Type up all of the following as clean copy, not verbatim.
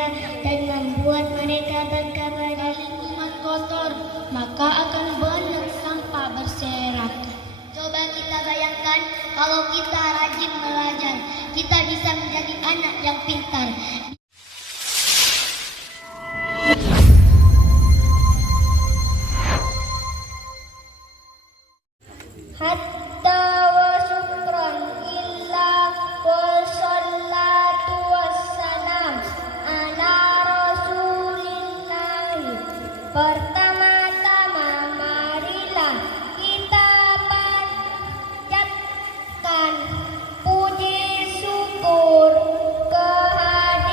mereka dan membuat mereka bangga pada lingkungan kotor, maka akan banyak sampah berserakan. Coba kita bayangkan kalau kita rajin belajar, kita bisa menjadi anak yang pintar. Hatta wa syukran illa wa sholatu wassalam ala rasulillahi. Pertama-tama marilah kita panjatkan puji syukur kehadiran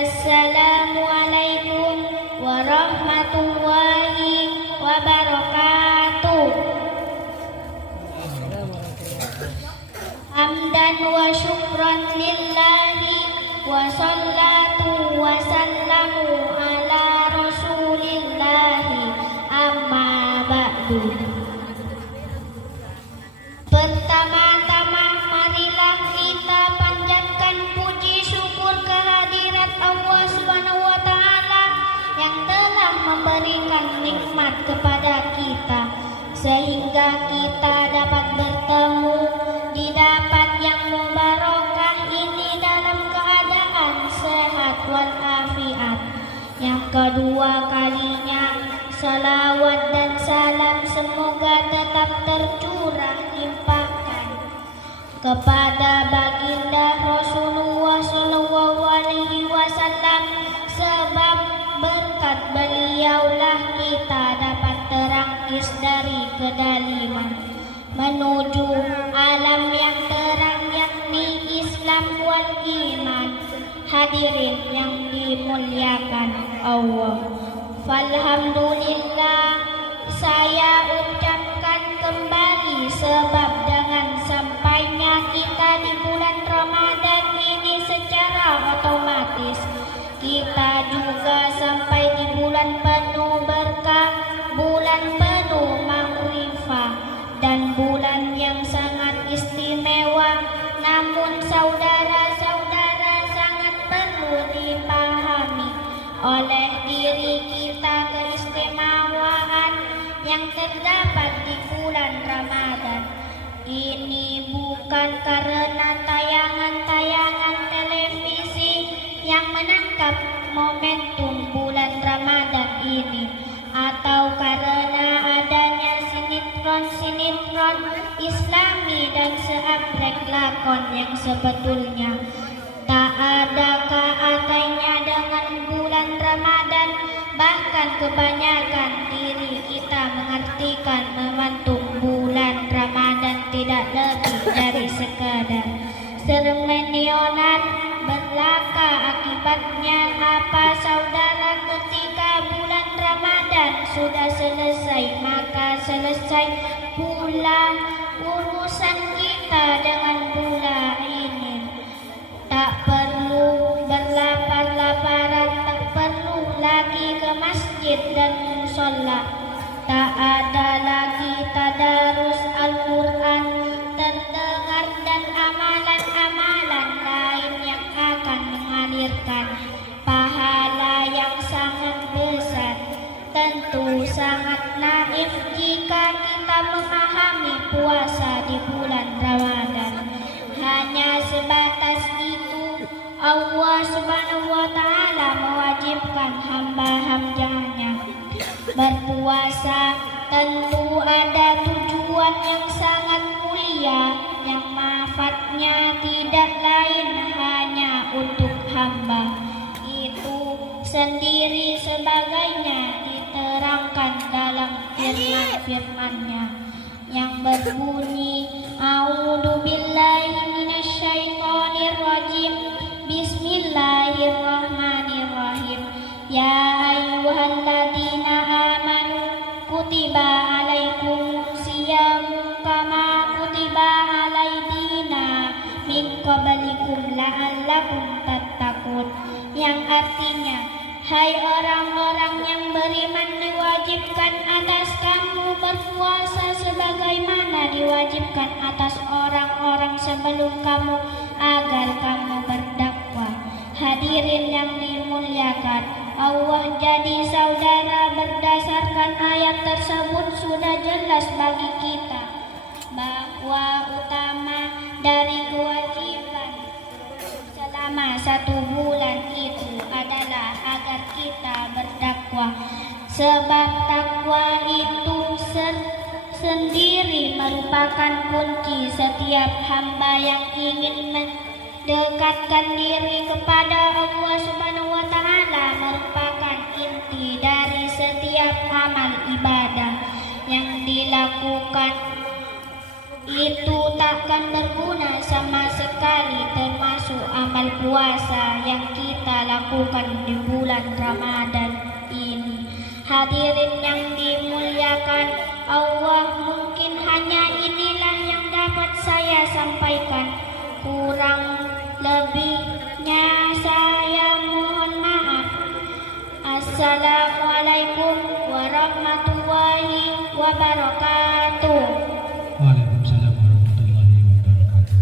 Assalamualaikum warahmatullahi wabarakatuh. Hamdan wa syukran lillahi wa sallatu wa sallamu ala rasulillahi amma ba'du. Pertama-tama marilah kita panjatkan puji syukur kehadirat Allah Subhanahu wa taala yang telah memberikan nikmat kepada kita sehingga kita dapat bertemu di dapat yang mubarakah ini dalam keadaan sehat walafiat. Yang kedua kalinya salawat dan salam semoga tetap tercurah limpahkan kepada baginda Rasulullah Shallallahu Alaihi Wasallam, sebab berkat beliaulah kita dapat terangkis dari kedaliman menuju alam yang terang, yakni Islam wal iman. Hadirin yang dimuliakan Allah, alhamdulillah saya ucapkan kembali sebab dengan sampainya kita di bulan Ramadan ini secara otomatis kita juga sampai di bulan penuh berkah, bulan penuh maghfirah dan bulan yang sangat istimewa. Namun saudara-saudara, sangat perlu dipahami oleh diri kita keistimewaan yang terdapat di bulan Ramadan ini bukan karena tayangan-tayangan televisi yang menangkap momentum bulan Ramadan ini, atau karena adanya sinetron Islami dan seabrek lakon yang sebetulnya tak ada kaitannya dengan bulan Ramadan. Bahkan kebanyakan diri kita mengartikan momentum bulan Ramadan tidak lebih dari sekadar seremonionan belaka. Akibatnya apa saudara? Ketika bulan Ramadan sudah selesai, maka selesai pula urusan kita dengan bulan ini. Tak perlu berlapar-laparan, tak perlu lagi ke masjid dan musola, tak ada lagi tadarus Al-Quran terdengar dan amalan-amalan lain yang akan mengalirkan pahala yang sangat besar. Tentu sangat naif jika kita memahami puasa di bulan Ramadan hanya sebatas itu. Allah Subhanahu wa taala mewajibkan hamba-hambanya berpuasa. Tentu ada tujuan yang sangat mulia yang manfaatnya tidak lain hanya untuk hamba itu sendiri, sebagainya diterangkan dalam firman-Nya yang berbunyi, A'udzubillahi minasyaitonirrajim, Bismillahirrahmanirrahim. Ya ayyuhalladzina amanu kutiba alaikumusyiyamu kama kutiba alaidina min qablikum la'allakum tattaqun, yang artinya, hai orang-orang yang beriman, diwajibkan atas kamu berpuasa sebagaimana diwajibkan atas orang-orang sebelum kamu agar kamu berdakwah. Hadirin yang dimuliakan Allah, jadi saudara, berdasarkan ayat tersebut sudah jelas bagi kita bahwa utama dari kewajiban selama 1 bulan itu adalah agar kita berdakwah, sebab takwa itu sendiri merupakan kunci setiap hamba yang ingin mendekatkan diri kepada Allah Subhanahu wa taala, merupakan inti dari setiap amal ibadah yang dilakukan. itu takkan berguna sama sekali, termasuk amal puasa yang kita lakukan di bulan Ramadan ini. Hadirin yang dimuliakan Allah, mungkin hanya inilah yang dapat saya sampaikan. Kurang lebihnya saya mohon maaf. Assalamualaikum warahmatullahi wabarakatuh. Waalaikumsalam warahmatullahi wabarakatuh.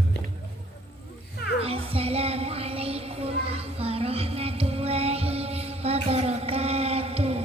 Assalamualaikum warahmatullahi wabarakatuh.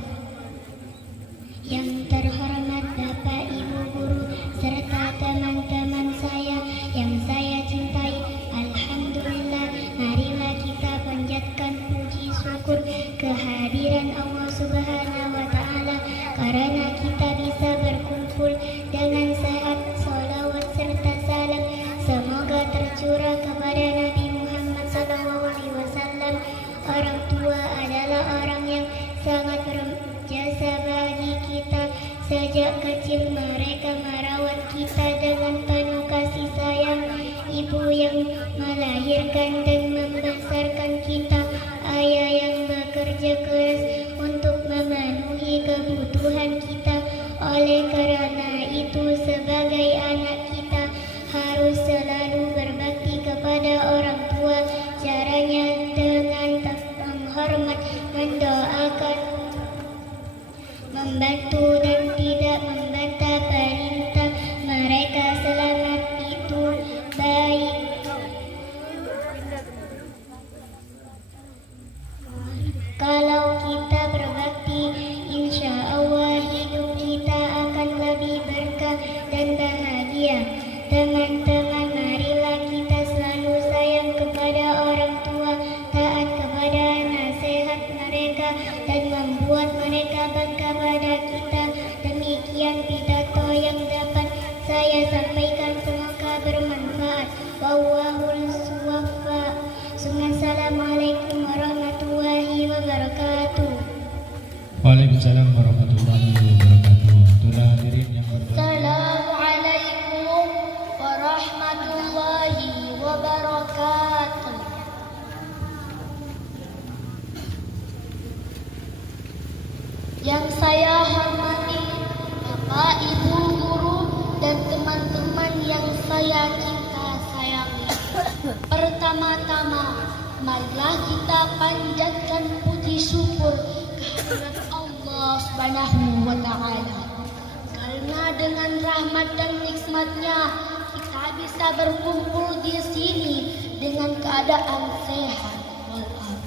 Yang terhormat Bapak Ibu Guru serta teman-teman saya yang saya cintai, alhamdulillah, marilah kita panjatkan puji syukur kehadiran Allah Subhanahu wa Ta'ala karena kita bisa berkumpul dengan sehat. Salawat serta salam semoga tercurah kepada Nabi Muhammad SAW. Orang tua adalah orang yang sangat berjasa bagi kita. Sejak kecil mereka merawat kita dengan penuh kasih sayang. Ibu yang melahirkan dan membesarkan kita, ayah yang bekerja keras untuk memenuhi kebutuhan kita. Oleh karena itu, sebagai anak kita harus selalu berbakti kepada orang tua. Caranya dengan menghormat, mendoakan, membantu dan tidak membantah perintah mereka. Selamat itu baik. Kalau kita berbakti, insya Allah hidup kita akan lebih berkah dan bahagia. Teman-teman, marilah kita selalu sayang kepada orang tua, taat kepada nasihat mereka, dan membuat mereka bangga pada kita. Demikian pidato yang dapat saya sampaikan, semoga bermanfaat. Wallahul muwaffiq. Assalamualaikum warahmatullahi wabarakatuh. Waalaikumsalam warahmatullahi wabarakatuh. Itulah hadirin yang berbahagia. Assalamualaikum warahmatullahi wabarakatuh. Yang saya hormati Bapak Ibu Guru dan teman-teman yang saya cinta sayangi. Pertama-tama, marilah kita panjatkan puji syukur kehadirat Allah Subhanahu wa Ta'ala. Karena dengan rahmat dan nikmatnya kita bisa berkumpul di sini dengan keadaan sehat walafiat.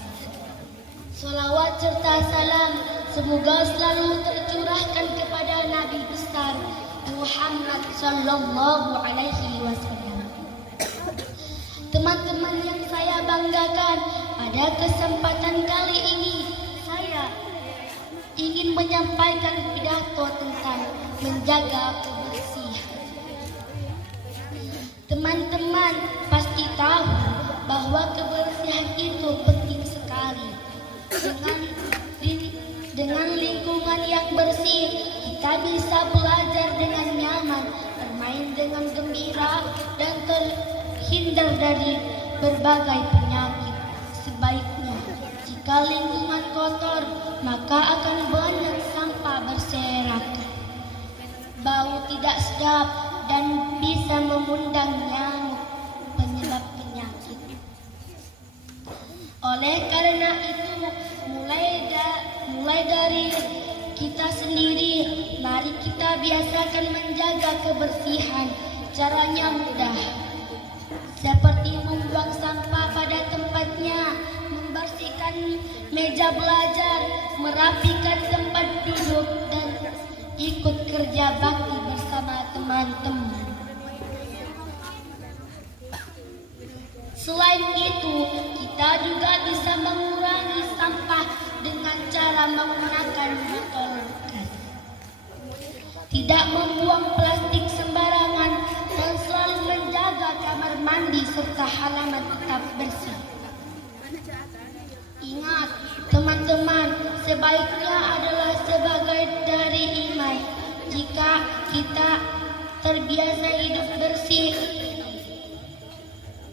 Salawat serta salam semoga selalu tercurahkan kepada Nabi besar Muhammad sallallahu alaihi wasallam. Teman-teman yang saya banggakan, pada kesempatan kali ini saya ingin menyampaikan pidato tentang menjaga kebersihan. Teman-teman pasti tahu bahwa kebersihan itu penting sekali. Dengan lingkungan yang bersih, kita bisa belajar dengan nyaman, bermain dengan gembira, dan terhindar dari berbagai penyakit. Sebaiknya, jika lingkungan kotor, maka akan banyak sampah berserakan, bau tidak sedap, dan bisa mengundang nyamuk penyebab penyakit. Oleh karena itu, mulai dari kita sendiri, mari kita biasakan menjaga kebersihan. Caranya mudah, seperti membuang sampah pada tempatnya, membersihkan meja belajar, merapikan tempat duduk, dan ikut kerja bakti bersama teman-teman. Selain itu, kita juga bisa mengurangi sampah dengan cara menggunakan botol bekas. Tidak membuang plastik sembarangan dan selalu menjaga kamar mandi serta halaman tetap bersih. Ingat, teman-teman, sebaiknya adalah sebagai dari iman. Jika kita terbiasa hidup bersih,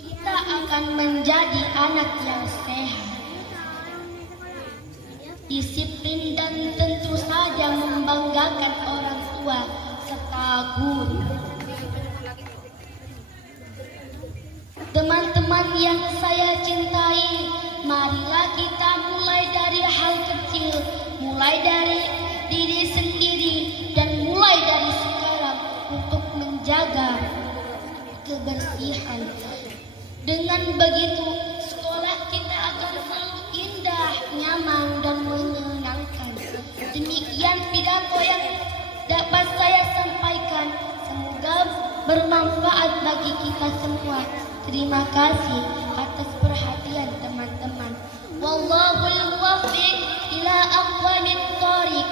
kita akan menjadi anak yang sehat, disiplin dan tentu saja membanggakan orang tua serta guru. Teman-teman yang saya cintai, marilah kita mulai dari hal kecil, mulai dari diri sendiri dan mulai dari sekarang untuk menjaga kebersihan. Dengan begitu, sekolah kita akan selalu indah, nyaman, dan menyenangkan. Demikian pidato yang dapat saya sampaikan. Semoga bermanfaat bagi kita semua. Terima kasih atas perhatian teman-teman. Wallahul muwaffiq ila aqwamit thoriq.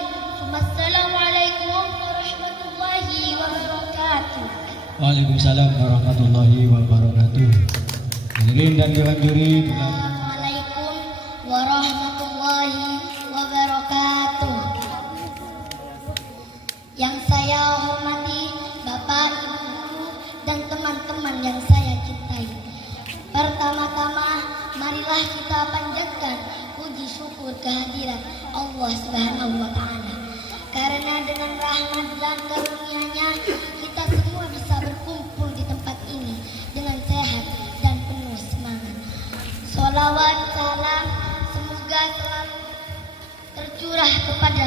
Wassalamualaikum warahmatullahi wabarakatuh. Waalaikumsalam warahmatullahi wabarakatuh. Hadirin dan dihadiri telah Assalamualaikum warahmatullahi wabarakatuh. Yang saya hormati Bapak, Ibu guru, dan teman-teman yang saya cintai. Pertama-tama, marilah kita panjatkan puji syukur kehadiran Allah Subhanahu wa Ta'ala. Karena dengan rahmat dan karunia-Nya, kita semua bisa berkumpul di tempat ini dengan sehat dan penuh semangat. Sholawat salam semoga selalu tercurah kepada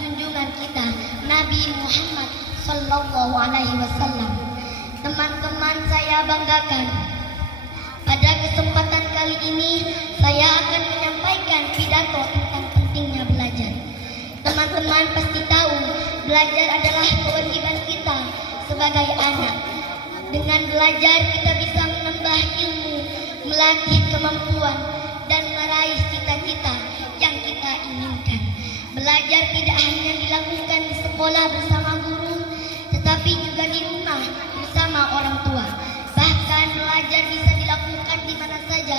junjungan kita Nabi Muhammad Sallallahu Alaihi Wasallam. Teman-teman saya banggakan, pada kesempatan kali ini saya akan menyampaikan pidato tentang pentingnya belajar. Teman-teman pasti tahu, belajar adalah kewajiban kita sebagai anak. Dengan belajar kita bisa menambah ilmu, melatih kemampuan, dan meraih cita-cita yang kita inginkan. Belajar tidak hanya dilakukan di sekolah bersama guru, tetapi juga di rumah bersama orang tua. Bahkan belajar bisa dilakukan di mana saja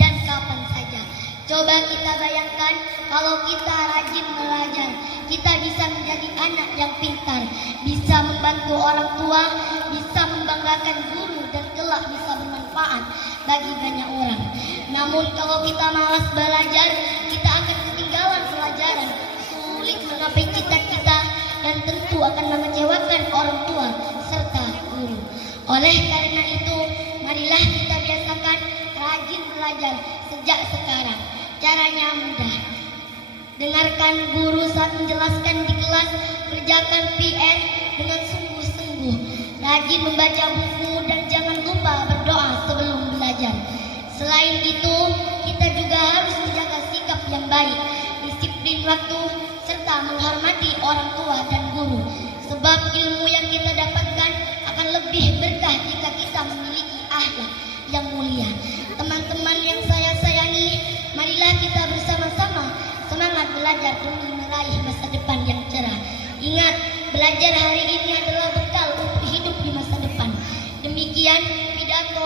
dan kapan saja. Coba kita bayangkan kalau kita rajin belajar, kita bisa menjadi anak yang pintar, bisa membantu orang tua, bisa membanggakan guru, dan kelak bisa bermanfaat bagi banyak orang. Namun kalau kita malas belajar, kita akan ketinggalan pelajaran, sulit menggapai cita-cita, dan tentu akan mengecewakan orang tua serta guru. Oleh karena itu, marilah kita biasakan rajin belajar sejak sekarang. Caranya mudah. Dengarkan guru saat menjelaskan di kelas, kerjakan PR dengan sungguh-sungguh. Rajin membaca buku dan jangan lupa berdoa sebelum belajar. Selain itu, kita juga harus menjaga sikap yang baik, disiplin waktu, serta menghormati orang tua dan guru. Sebab ilmu yang kita dapatkan akan lebih berkah jika kita memiliki akhlak yang mulia. Teman-teman yang saya sayangi, marilah kita bersama-sama semangat belajar demi meraih masa depan yang cerah. Ingat, belajar hari ini adalah bekal untuk hidup di masa depan. Demikian pidato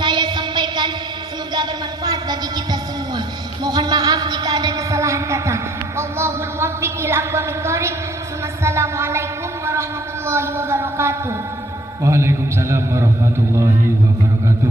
saya sampaikan, semoga bermanfaat bagi kita semua. Mohon maaf jika ada kesalahan kata. Wallahul muwaffiq ila aqwamit thoriq. Wassalamualaikum warahmatullahi wabarakatuh. Waalaikumsalam warahmatullahi wabarakatuh.